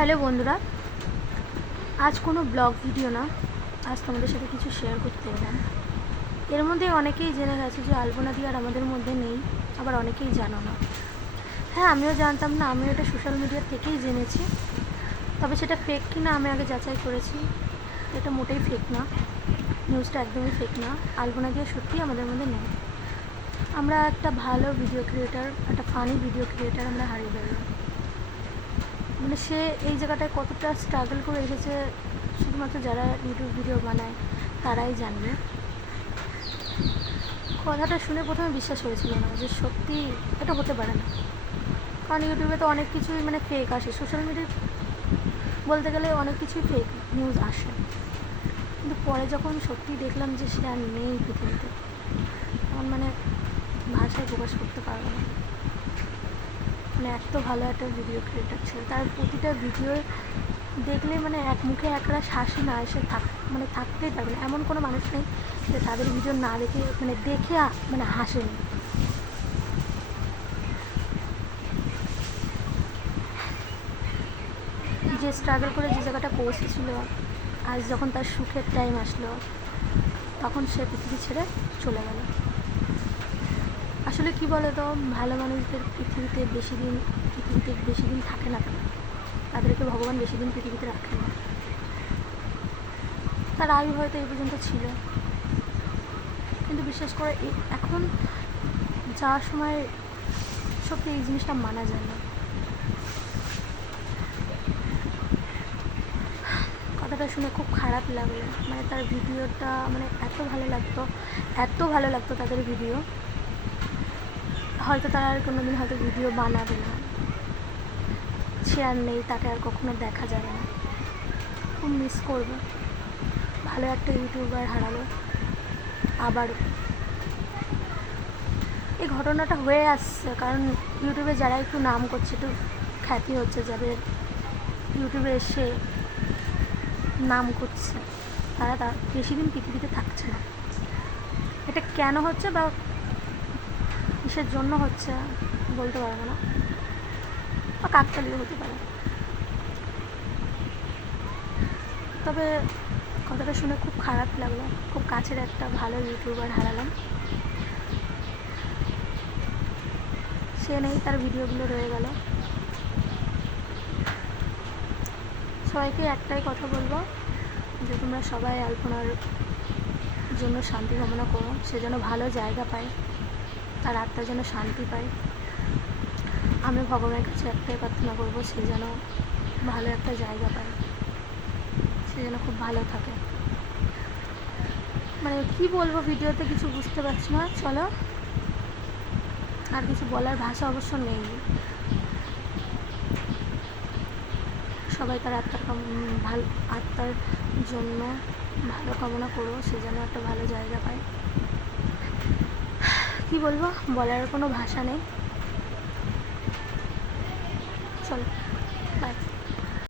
Hello বন্ধুরা, আজ কোনো ব্লগ ভিডিও না, আজ তোমাদের সাথে কিছু শেয়ার করতে এলাম। এর মধ্যে অনেকেই জেনে গেছে যে আলপনা দিয়ে আর আমাদের মধ্যে নেই, আবার অনেকেই জানো না। হ্যাঁ আমিও জানতাম না, আমিও এটা সোশ্যাল মিডিয়া থেকেই জেনেছি। তবে সেটা ফেক কি না আমি আগে যাচাই করেছি, এটা মোটেই ফেক না নিউজটা একদমই ফেক না, আলপনা দিয়ে সত্যিই আমাদের মধ্যে নেই। আমরা একটা ভালো ভিডিও ক্রিয়েটার একটা ফানি ভিডিও ক্রিয়েটার আমরা হারিয়ে ফেললাম। মানে সে এই জায়গাটায় কতটা স্ট্রাগল করে এসেছে শুধুমাত্র যারা ইউটিউব ভিডিও বানায়, তারাই জানবে। কথাটা শুনে প্রথমে বিশ্বাস হয়েছিল না যে সত্যি এটা হতে পারে না। কারণ ইউটিউবে তো অনেক কিছুই মানে ফেক আসে। সোশ্যাল মিডিয়া বলতে গেলে অনেক কিছুই ফেক নিউজ আসে। কিন্তু পরে যখন সত্যি দেখলাম যে সে আর নেই পৃথিবীতে, তখন মানে ভাষায় প্রকাশ করতে পারব না। মানে এত ভালো একটা ভিডিও ক্রিয়েটার ছিল। তার প্রতিটা ভিডিও দেখলে মানে এক মুখে একরা হাসি না এসে থাক মানে থাকতেই পারবে না। এমন কোনো মানুষ নেই যে তাদের ভিডিও না দেখে মানে দেখে মানে হাসেনি। যে স্ট্রাগল করে যে জায়গাটা পৌঁছেছিল আজ যখন তার সুখের টাইম আসলো, তখন সে পৃথিবী ছেড়ে চলে গেল। আসলে কি বলো তো ভালো মানুষদের পৃথিবীতে বেশি দিন, পৃথিবীতে বেশি দিন থাকে না কেন? তাদেরকে ভগবান বেশি দিন পৃথিবীতে রাখে না। তার আয়ু হয়তো এই পর্যন্ত ছিল। কিন্তু বিশেষ করে এখন যাওয়ার সময় সত্যি এই জিনিসটা মানা যায় না। কথাটা শুনে খুব খারাপ লাগল। মানে তার ভিডিওটা মানে এত ভালো লাগতো, এত ভালো লাগতো তাদের ভিডিও। হয়তো তারা আর কোনো দিন হয়তো ভিডিও বানাবে না। সে আর নেই, তাকে আর কখনো দেখা যাবে না। খুব মিস করবে। ভালো একটা ইউটিউবার হারালো। আবার এই ঘটনাটা হয়ে আসছে, কারণ ইউটিউবে যারা একটু নাম করছে, একটু খ্যাতি হচ্ছে, যাদের ইউটিউবে এসে নাম করছে, তারা তার বেশি দিন পৃথিবীতে থাকছে না। এটা কেন হচ্ছে বা কিসের জন্য হচ্ছে বলতে পারব না। বা কাকতালিও হতে পারে। তবে কথাটা শুনে খুব খারাপ লাগল। খুব কাছের একটা ভালো ইউটিউবার হারালাম। সে নেই, তার ভিডিওগুলো রয়ে গেল। সবাইকে একটাই কথা বলব, যে তোমরা সবাই আলপনার জন্য শান্তি কামনা করো, সে যেন ভালো জায়গা পায়। তার আত্মা যেন শান্তি পায়। আমি ভগবানের কাছে একটাই প্রার্থনা করব, সে যেন ভালো একটা জায়গা পায়। সে যেন খুব ভালো থাকে। মানে কি বলব ভিডিওতে কিছু বুঝতে পারছি না, চলো। আর কিছু বলার ভাষা অবশ্য নেই। সবাই তার আত্মার ভালো, আত্মার জন্য ভালো কামনা করো, সে যেন একটা ভালো জায়গা পায়। কি বলব? বলার কোনো ভাষা নেই। চলো।